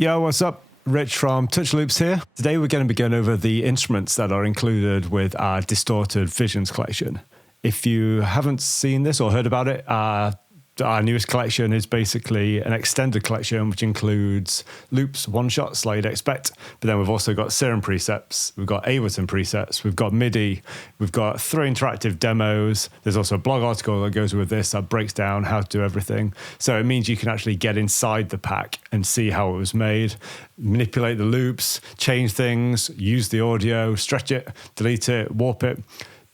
Yo, what's up? Rich from Touch Loops here. Today we're going to be going over the instruments that are included with our Distorted Visions collection. If you haven't seen this or heard about it, our newest collection is basically an extended collection which includes loops, one-shots like you'd expect, but then we've also got Serum presets, we've got Ableton presets, we've got Midi, we've got 3 interactive demos. There's also a blog article that goes with this that breaks down how to do everything. So it means you can actually get inside the pack and see how it was made, manipulate the loops, change things, use the audio, stretch it, delete it, warp it.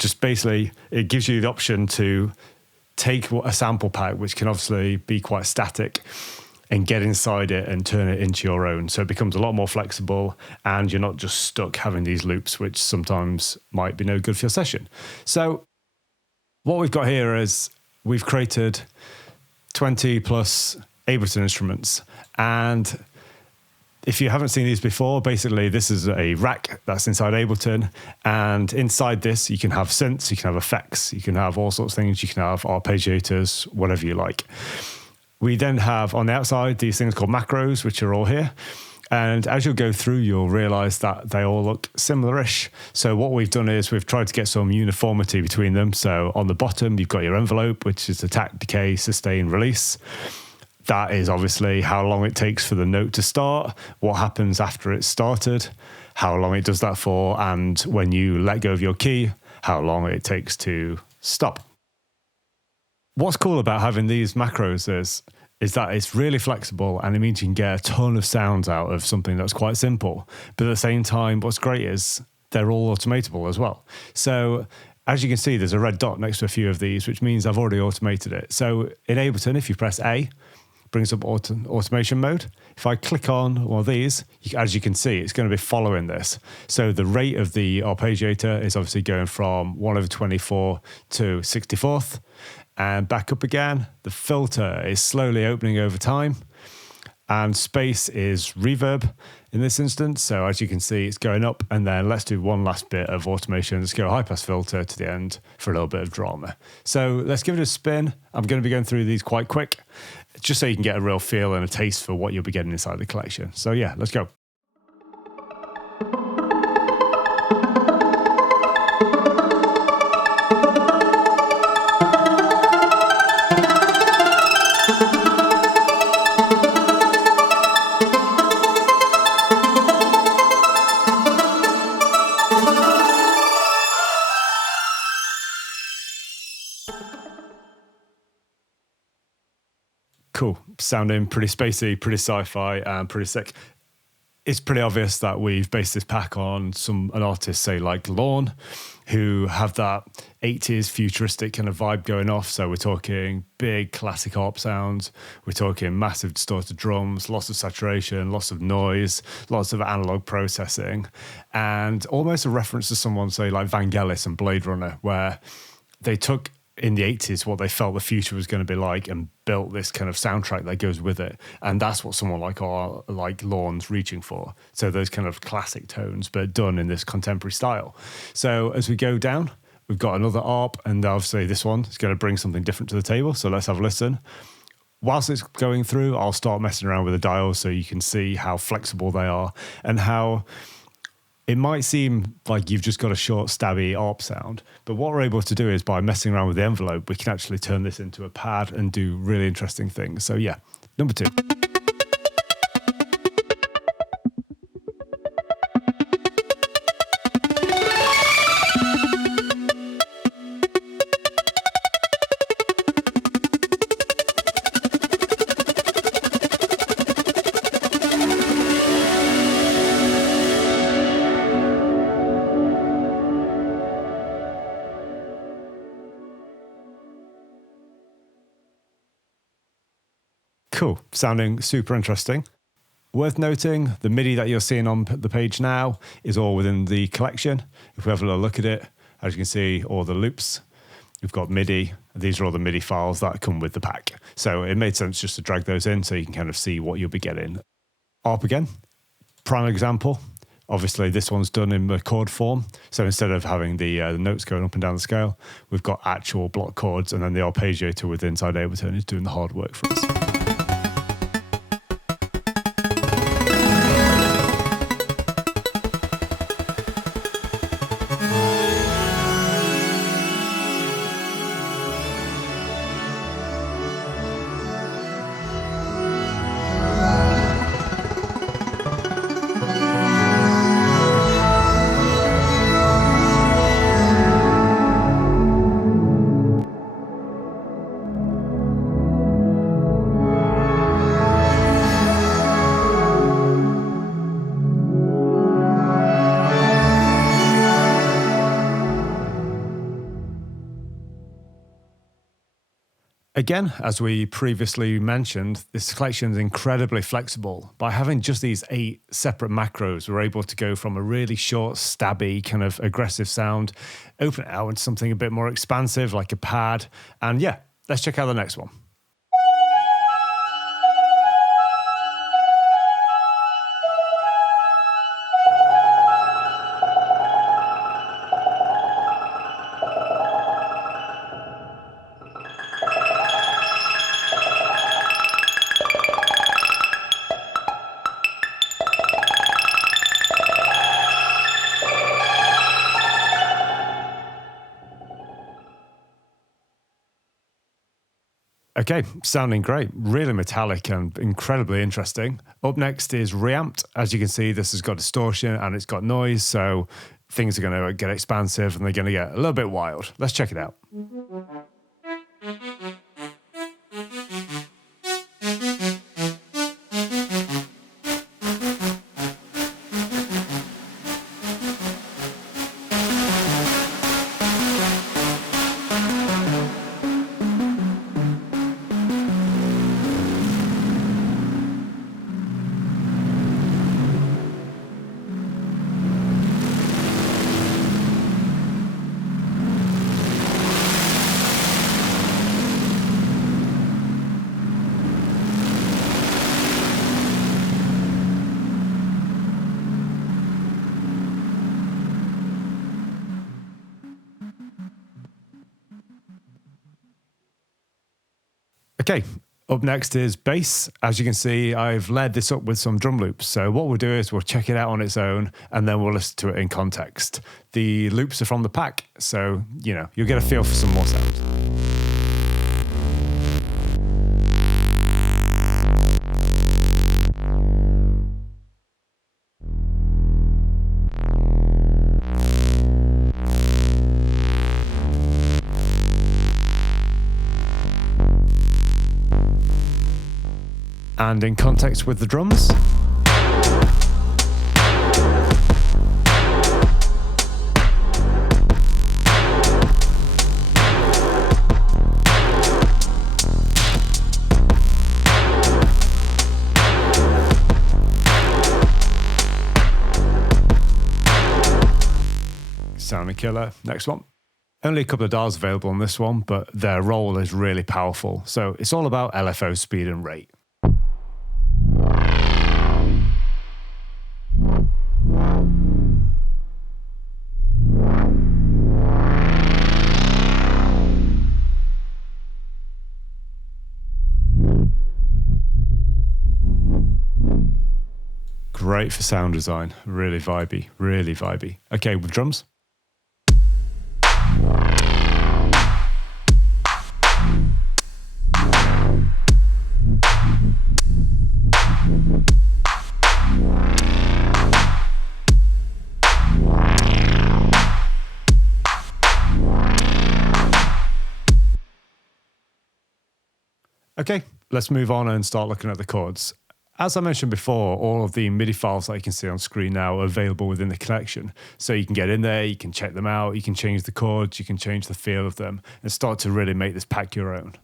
Just basically, it gives you the option to take a sample pack, which can obviously be quite static, and get inside it and turn it into your own. So it becomes a lot more flexible and you're not just stuck having these loops, which sometimes might be no good for your session. So what we've got here is we've created 20 plus Ableton instruments. And if you haven't seen these before, basically this is a rack that's inside Ableton, and inside this you can have synths, you can have effects, you can have all sorts of things, you can have arpeggiators, whatever you like. We then have on the outside these things called macros, which are all here. And as you'll go through, you'll realize that they all look similar-ish. So what we've done is we've tried to get some uniformity between them. So on the bottom, you've got your envelope, which is attack, decay, sustain, release. That is obviously how long it takes for the note to start, what happens after it's started, how long it does that for, and when you let go of your key, how long it takes to stop. What's cool about having these macros is that it's really flexible, and it means you can get a ton of sounds out of something that's quite simple. But at the same time, what's great is they're all automatable as well. So as you can see, there's a red dot next to a few of these, which means I've already automated it. So in Ableton, if you press A, brings up automation mode. If I click on one of these, as you can see, it's going to be following this. So the rate of the arpeggiator is obviously going from 1/24 to 64th and back up again. The filter is slowly opening over time, and space is reverb in this instance. So as you can see, it's going up, and then let's do one last bit of automation. Let's go high pass filter to the end for a little bit of drama. So let's give it a spin. I'm going to be going through these quite quick, just so you can get a real feel and a taste for what you'll be getting inside the collection. So yeah, let's go. Cool, sounding pretty spacey, pretty sci-fi, and pretty sick. It's pretty obvious that we've based this pack on an artist, say like Lorne, who have that 80s futuristic kind of vibe going off. So we're talking big classic harp sounds, we're talking massive distorted drums, lots of saturation, lots of noise, lots of analog processing, and almost a reference to someone, say like Vangelis and Blade Runner, where they took in the 80s what they felt the future was going to be like and built this kind of soundtrack that goes with it. And that's what someone like Lorne's reaching for. So those kind of classic tones, but done in this contemporary style. So as we go down, we've got another ARP, and obviously this one is going to bring something different to the table. So let's have a listen. Whilst it's going through, I'll start messing around with the dials so you can see how flexible they are and how it might seem like you've just got a short, stabby ARP sound, but what we're able to do is by messing around with the envelope, we can actually turn this into a pad and do really interesting things. So yeah, number 2. Cool, sounding super interesting. Worth noting, the Midi that you're seeing on the page now is all within the collection. If we have a little look at it, as you can see, all the loops, we've got Midi. These are all the Midi files that come with the pack. So it made sense just to drag those in so you can kind of see what you'll be getting. ARP again, prime example. Obviously, this one's done in the chord form. So instead of having the notes going up and down the scale, we've got actual block chords, and then the arpeggiator with inside Ableton is doing the hard work for us. Again, as we previously mentioned, this collection is incredibly flexible. By having just these 8 separate macros, we're able to go from a really short, stabby, kind of aggressive sound, open it out into something a bit more expansive, like a pad. And yeah, let's check out the next one. Okay, sounding great. Really metallic and incredibly interesting. Up next is reamped. As you can see, this has got distortion and it's got noise, so things are going to get expansive and they're going to get a little bit wild. Let's check it out. Okay, up next is bass. As you can see, I've layered this up with some drum loops. So what we'll do is we'll check it out on its own and then we'll listen to it in context. The loops are from the pack, so, you'll get a feel for some more sound. And in context with the drums. Sounding killer. Next one. Only a couple of dials available on this one, but their roll is really powerful. So it's all about LFO speed and rate. Great for sound design. Really vibey, really vibey. Okay, with drums. Okay, let's move on and start looking at the chords. As I mentioned before, all of the MIDI files that you can see on screen now are available within the collection. So you can get in there, you can check them out, you can change the chords, you can change the feel of them, and start to really make this pack your own.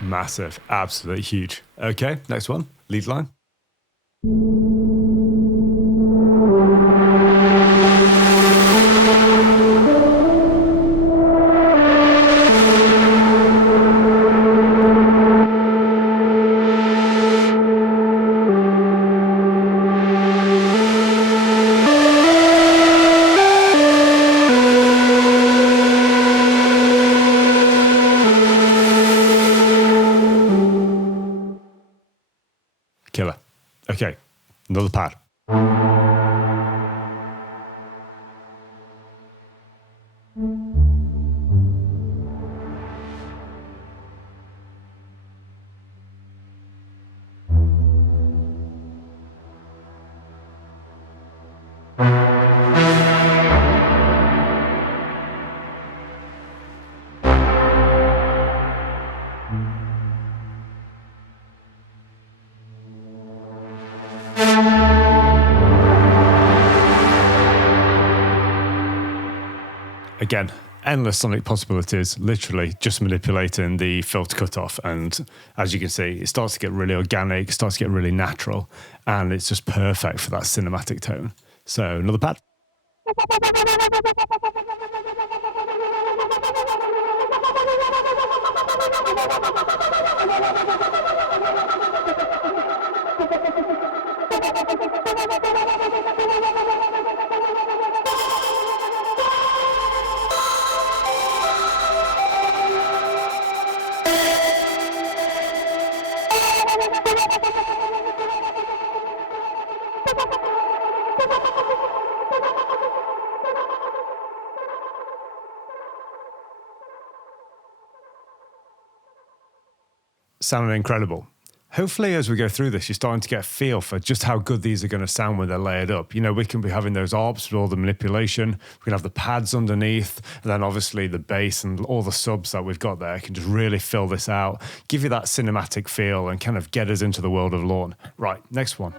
Massive, absolutely huge. Okay, next one, lead line. Killer. Okay, another pad. Again, endless sonic possibilities, literally just manipulating the filter cutoff. And as you can see, it starts to get really organic, starts to get really natural, and it's just perfect for that cinematic tone. So another pad. Sounding incredible. Hopefully, as we go through this, you're starting to get a feel for just how good these are going to sound when they're layered up. You know, we can be having those arps with all the manipulation. We can have the pads underneath, and then obviously the bass and all the subs that we've got there can just really fill this out, give you that cinematic feel, and kind of get us into the world of Lorne. Right, next one.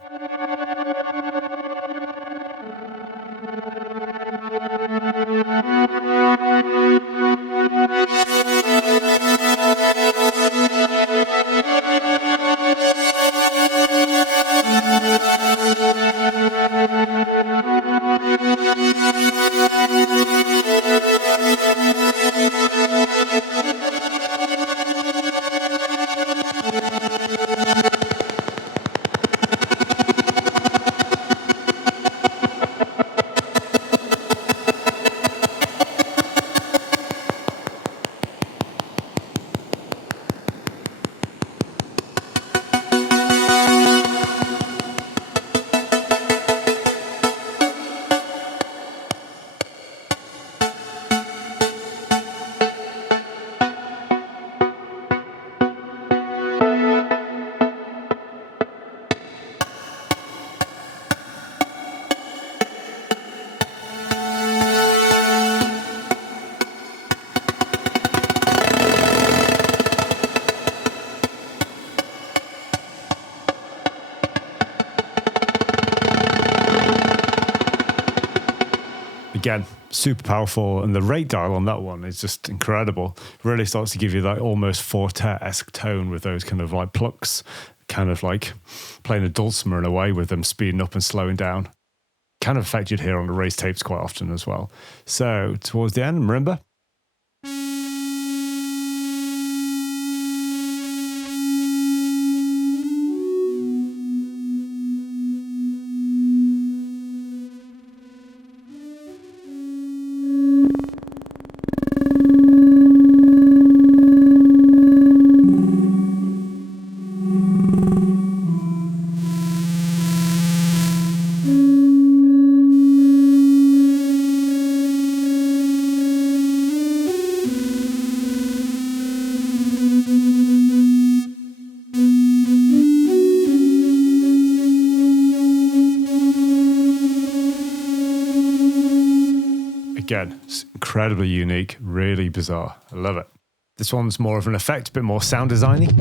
Again, super powerful, and the rate dial on that one is just incredible. Really starts to give you that almost forte-esque tone with those kind of like plucks, kind of like playing a dulcimer in a way with them speeding up and slowing down. Kind of effect you'd hear on the race tapes quite often as well. So towards the end, marimba. Again, it's incredibly unique, really bizarre. I love it. This one's more of an effect, a bit more sound designy.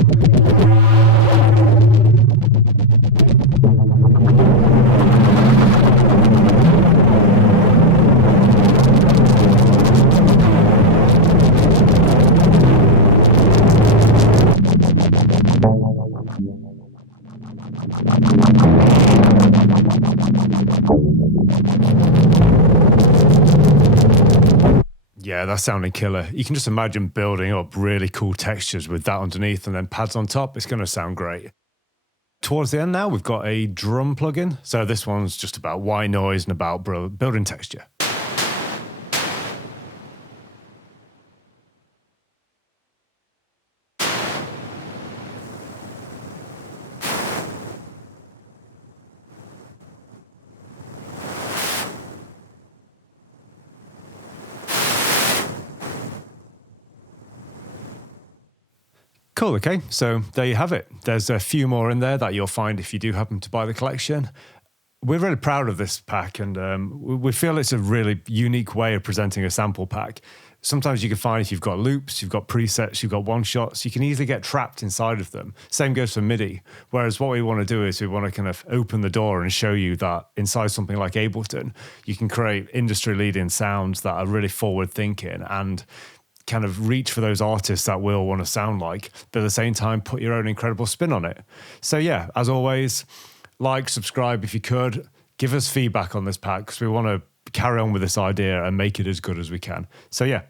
Yeah, that's sounding killer. You can just imagine building up really cool textures with that underneath and then pads on top. It's going to sound great. Towards the end now, we've got a drum plugin. So this one's just about white noise and about building texture. Cool. Okay. So there you have it. There's a few more in there that you'll find if you do happen to buy the collection. We're really proud of this pack, and we feel it's a really unique way of presenting a sample pack. Sometimes you can find if you've got loops, you've got presets, you've got one-shots, you can easily get trapped inside of them. Same goes for Midi. Whereas what we want to do is we want to kind of open the door and show you that inside something like Ableton, you can create industry-leading sounds that are really forward-thinking and kind of reach for those artists that will want to sound like, but at the same time, put your own incredible spin on it. So yeah, as always, like, subscribe if you could. Give us feedback on this pack because we want to carry on with this idea and make it as good as we can. So yeah,